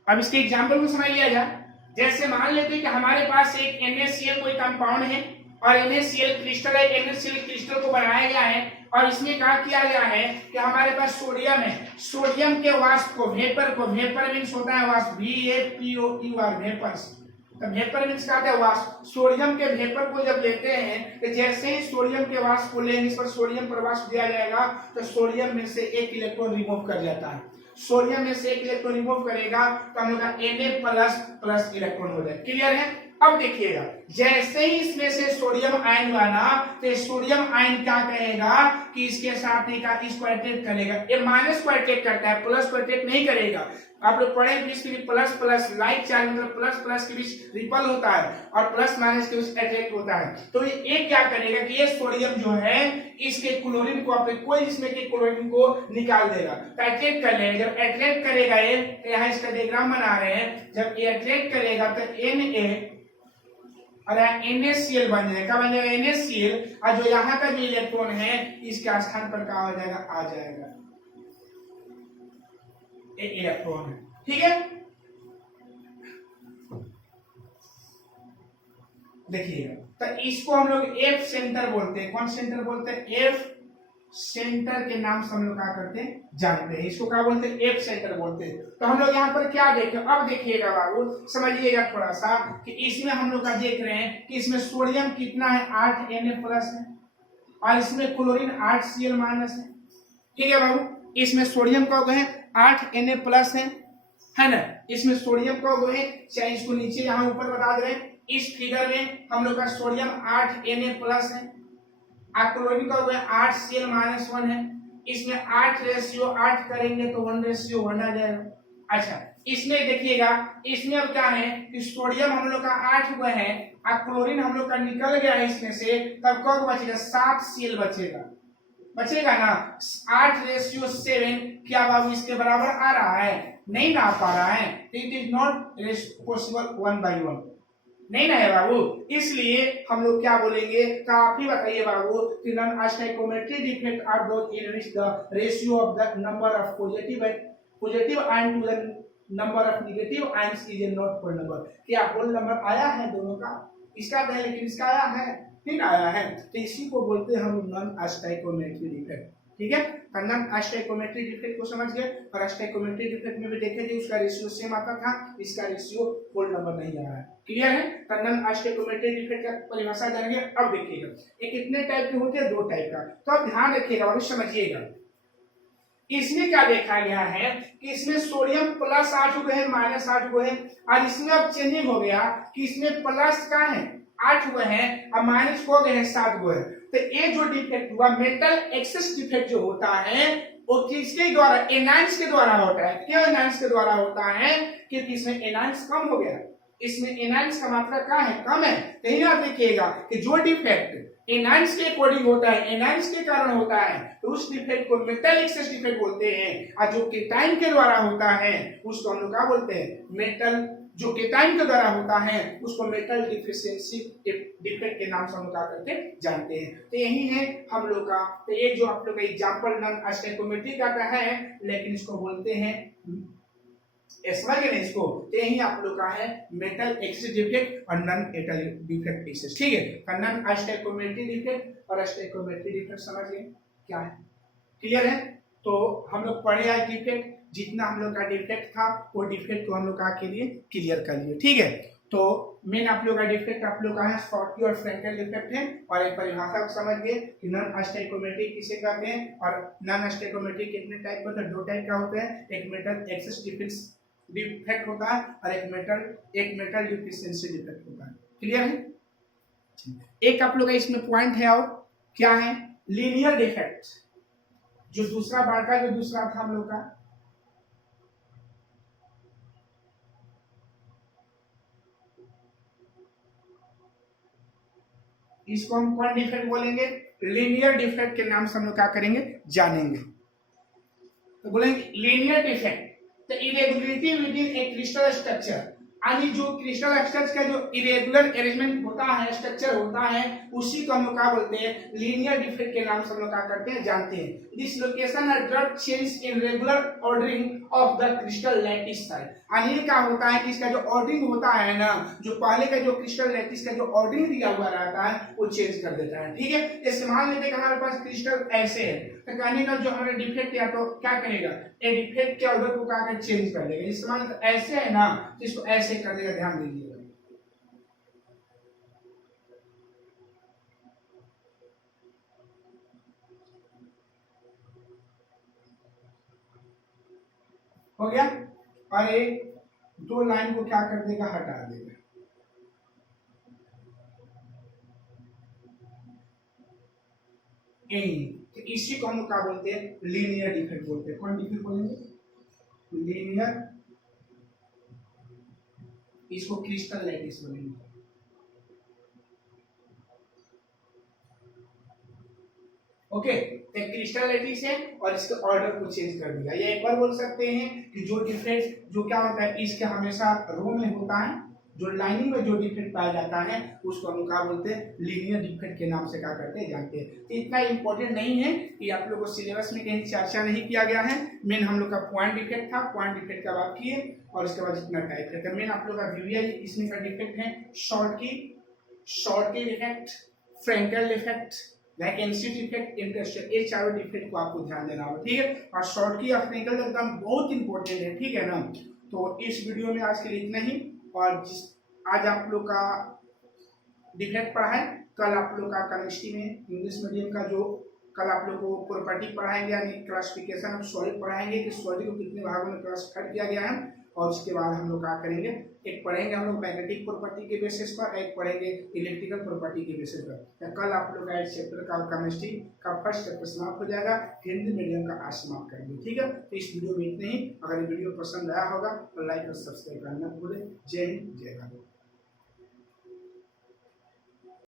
अब इसके एग्जांपल को समझ लिया जाए। जैसे मान लेते हैं कि हमारे पास एक NaCl कोई कंपाउंड है और NaCl क्रिस्टल है, NaCl क्रिस्टल को बनाया गया है और इसमें क्या किया गया है कि हमारे पास सोडियम है, सोडियम के वाष्प को, वेपर मीन्स होता है वाष्प, VAPOR वेपर्स। तो वेपर मीन्स क्या है, वाष्प। सोडियम के वेपर को जब लेते हैं तो जैसे ही सोडियम के वाष्प को लेंगे, इस पर सोडियम पर वाष्प दिया जाएगा तो सोडियम में से एक इलेक्ट्रॉन रिमूव कर जाता है। सोडियम में से एक इलेक्ट्रॉन रिमूव करेगा तो हम लोग का Na प्लस इलेक्ट्रॉन हो जाए। क्लियर है? अब देखिएगा, जैसे ही इसमें से सोडियम आयन बना तो सोडियम आयन क्या करेगा कि इसके साथ इसको अट्रैक्ट करेगा। ये माइनस को अट्रैक्ट करता है, प्लस को अट्रैक्ट नहीं करेगा। आप लोग पढ़े इसके बीच प्लस प्लस लाइक चार्ज मतलब प्लस प्लस के बीच रिपल होता है और प्लस माइनस के बीच अट्रैक्ट होता है। तो ये क्या करेगा कि ये सोडियम जो है इसके क्लोरीन को अपने कोई इसमें के क्लोरीन को निकाल देगा, तो अट्रैक्ट कर लेगा। जब अट्रैक्ट करेगा ये, यहाँ इसका डायग्राम बना रहे हैं, जब ये अट्रैक्ट करेगा तो Na और NaCl बन जाएगा। बन जाएगा NaCl और जो यहाँ का जो इलेक्ट्रॉन है इसके स्थान पर क्या हो जाएगा, आ जाएगा, एक इलेक्ट्रॉन है। ठीक है, देखिएगा, तो इसको हम लोग F सेंटर बोलते हैं। कौन सेंटर बोलते हैं? F सेंटर के नाम से हम लोग क्या करते हैं, जानते हैं। इसको क्या बोलते हैं? F सेंटर बोलते हैं। तो हम लोग यहाँ पर क्या देखें, अब देखिएगा बाबू, समझिएगा थोड़ा सा कि इसमें हम लोग का देख रहे हैं कि इसमें सोडियम कितना है, 8 Na प्लस है और इसमें क्लोरीन 8 Cl माइनस है। ठीक है बाबू, इसमें सोडियम का है 8 Na प्लस है ना, इसमें सोडियम का है, चाहे इसको नीचे यहाँ ऊपर बता दे रहे हैं, इस फिगर में हम लोग का सोडियम 8 Na प्लस है, क्लोरीन का 8 Cl माइनस 1 है। इसमें 8:8 करेंगे तो 1:1 आ जाएगा। अच्छा, इसमें देखिएगा, इसमें अब क्या है कि सोडियम हम लोग का 8 हुआ है और क्लोरीन हम लोग का निकल गया है इसमें से, तब कब बचेगा? 7 Cl बचेगा, बचेगा ना। 8:7 क्या बाबू इसके बराबर आ रहा है? नहीं ना आ पा रहा है, इट इज नॉट पॉसिबल 1/1, नहीं ना है बाबू। इसलिए हम लोग क्या बोलेंगे, तो आप ही बताइए बाबू कि non stoichiometric defect are those in which the ratio of the number of positive ion to the number of negative ions is a not whole number. क्या होल नंबर आया है दोनों का? इसका तो है लेकिन इसका आया है, नहीं आया है, तो इसी को बोलते हैं हम नॉन स्टोइकोमेट्रिक डिफेक्ट। ठीक है, नॉन स्टोइकोमेट्रिक डिफेक्ट को समझ गए। और स्टोइकोमेट्रिक डिफेक्ट में भी देखे थे उसका रेशियो सेम आता था, इसका रेशियो होल नंबर नहीं आ रहा है। क्लियर है? नॉन स्टोइकोमेट्रिक डिफेक्ट का परिभाषा जानेंगे। अब देखिएगा, ये कितने टाइप के होते हैं? 2 टाइप का। तो अब ध्यान रखिएगा और समझिएगा, इसमें क्या देखा गया है कि इसमें सोडियम प्लस 8 हुए हैं, माइनस 8 हुए हैं, और इसमें अब चेंजिंग हो गया कि इसमें प्लस का है 8 हुए हैं और माइनस हो गए हैं 7 हुए हैं। तो ये जो डिफेक्ट हुआ, मेटल एक्सेस डिफेक्ट जो होता है, वो किसके द्वारा? एनायंस के द्वारा होता है। क्यों एनायंस के द्वारा होता है? क्योंकि इसमें एनायंस कम हो गया, इसमें एनायंस का मात्रा क्या है? कम है। कहीं आप देखिएगा कि जो डिफेक्ट एनायंस के अकॉर्डिंग होता है, एनायंस के कारण होता है, तो उस डिफेक्ट को मेटल एक्सेस डिफेक्ट बोलते हैं। और जो केटाइन के द्वारा होता है उसको हम लोग क्या बोलते हैं? मेटल, जो केटाइन के द्वारा होता है उसको मेटल डिफिशियंसी डिफेक्ट के नाम से हम लोग क्या करते जानते हैं। तो यही है हम लोग का, तो ये जो आप लोग का एग्जांपल नॉन स्टोइकोमेट्रिक का है, लेकिन इसको बोलते हैं इसको, तो यही आप लोग का है मेटल एक्सेस डिफेक्ट और नॉन मेटल डिफेक्ट एक्सेस। ठीक है, नॉन स्टोइकोमेट्रिक डिफेक्ट और स्टोइकोमेट्रिक डिफेक्ट समझ गए क्या है? क्लियर है? तो हम लोग पढ़े आज डिफेक्ट, जितना हम लोग का डिफेक्ट था वो डिफेक्ट को हम लोग के लिए क्लियर कर लिए। ठीक है, तो मेन आप लोग का डिफेक्ट आप लोग का है स्कॉटकी और फ्रैंकेल डिफेक्ट है। और एक परिभाषा को समझ गए कि नॉन स्टोइकोमेट्रिक किसे कहते हैं, और नॉन स्टोइकोमेट्रिक कितने टाइप होते हैं? 2 टाइप का होते हैं, एक मेटल एक्सेस डिफेक्ट होता है और एक मेटल डिफिशियंसी डिफेक्ट होता है। क्लियर है? एक आप लोग का इसमें पॉइंट है, और क्या है? लीनियर डिफेक्ट, जो दूसरा बार का जो दूसरा था हम लोग का, इसको हम कौन डिफेक्ट बोलेंगे? लीनियर डिफेक्ट के नाम से हम लोग क्या करेंगे? जानेंगे। तो बोलेंगे linear defect the irregularity with in A crystal structure, यानी जो क्रिस्टल स्ट्रक्चर का जो इरेगुलर अरेंजमेंट होता है, स्ट्रक्चर होता है, उसी को हम लोग क्या बोलते हैं? लीनियर डिफेक्ट के नाम से हम लोग क्या करते हैं? जानते हैं। दिस लोकेशन है drug change in regular ordering of the crystal lattice size, यानी क्या होता है कि इसका जो ऑर्डरिंग होता है ना, जो पहले का जो क्रिस्टल लैटिस का जो ऑर्डरिंग दिया हुआ रहता है वो चेंज कर देता है। ठीक है, जैसे मान लेते हैं हमारे पास क्रिस्टल ऐसे है, तो कहने का जो हमारा डिफेक्ट या तो क्या करेगा? ये डिफेक्ट के ऑर्डर को क्या चेंज कर देगा। इस मान ऐसे है ना, तो इसको ऐसे कर देगा, ध्यान दीजिएगा। हो गया। और एक दो लाइन को क्या कर देगा, हटा देगा। तो इसी को हम लोग क्या बोलते हैं, लीनियर डिफेक्ट बोलते हैं। कौन डिफेक्ट बोलेंगे, लीनियर, इसको क्रिस्टल लैटिस बोलेंगे। ओके, तो क्रिस्टल लैटिस है और इसके ऑर्डर को चेंज कर दिया। या एक बार बोल सकते हैं कि जो डिफेक्ट जो क्या होता है, इसके हमेशा रो में होता है, जो लाइनिंग में जो डिफेक्ट पाया जाता है उसको हम क्या बोलते हैं, लीनियर डिफेक्ट के नाम से क्या करते हैं, जानते हैं। तो इतना इंपॉर्टेंट नहीं है कि आप लोगों को सिलेबस में कहीं चर्चा नहीं किया गया है। मेन हम लोग का पॉइंट डिफेक्ट था, पॉइंट डिफेक्ट का बात किए और उसके बाद जितना टाइप करते, मेन आप लोग का वीवीआई इसमें का डिफेक्ट है, Schottky defect, Frenkel defect, vacancy defect, interstitial, ये चारों डिफेक्ट को आपको ध्यान देना होगा, ठीक है। और शॉर्ट की और फ्रैंकल एकदम बहुत इंपॉर्टेंट है, ठीक है ना। तो इस वीडियो में आज के लिए इतना ही। और आज आप लोग का डिफेक्ट पढ़ा है, कल आप लोग का केमिस्ट्री में इंग्लिश मीडियम का जो कल आप लोग को प्रॉपर्टी पढ़ाएंगे, यानी क्लासिफिकेशन ऑफ सॉलिड पढ़ाएंगे कि सॉलिड को कितने भागों में क्लासिफाइड किया गया है। और उसके बाद हम लोग क्या करेंगे, एक पढ़ेंगे हम लोग मैग्नेटिक प्रॉपर्टी के बेसिस पर, एक पढ़ेंगे इलेक्ट्रिकल प्रॉपर्टी के बेसिस पर। तो कल आप लोग का इस चैप्टर का केमिस्ट्री का फर्स्ट चैप्टर समाप्त हो जाएगा, हिंदी मीडियम का आज समाप्त करेंगे, ठीक है। तो इस वीडियो में इतने ही। अगर ये वीडियो पसंद आया होगा तो लाइक और सब्सक्राइब करना भूलें। जय हिंद, जय भारत।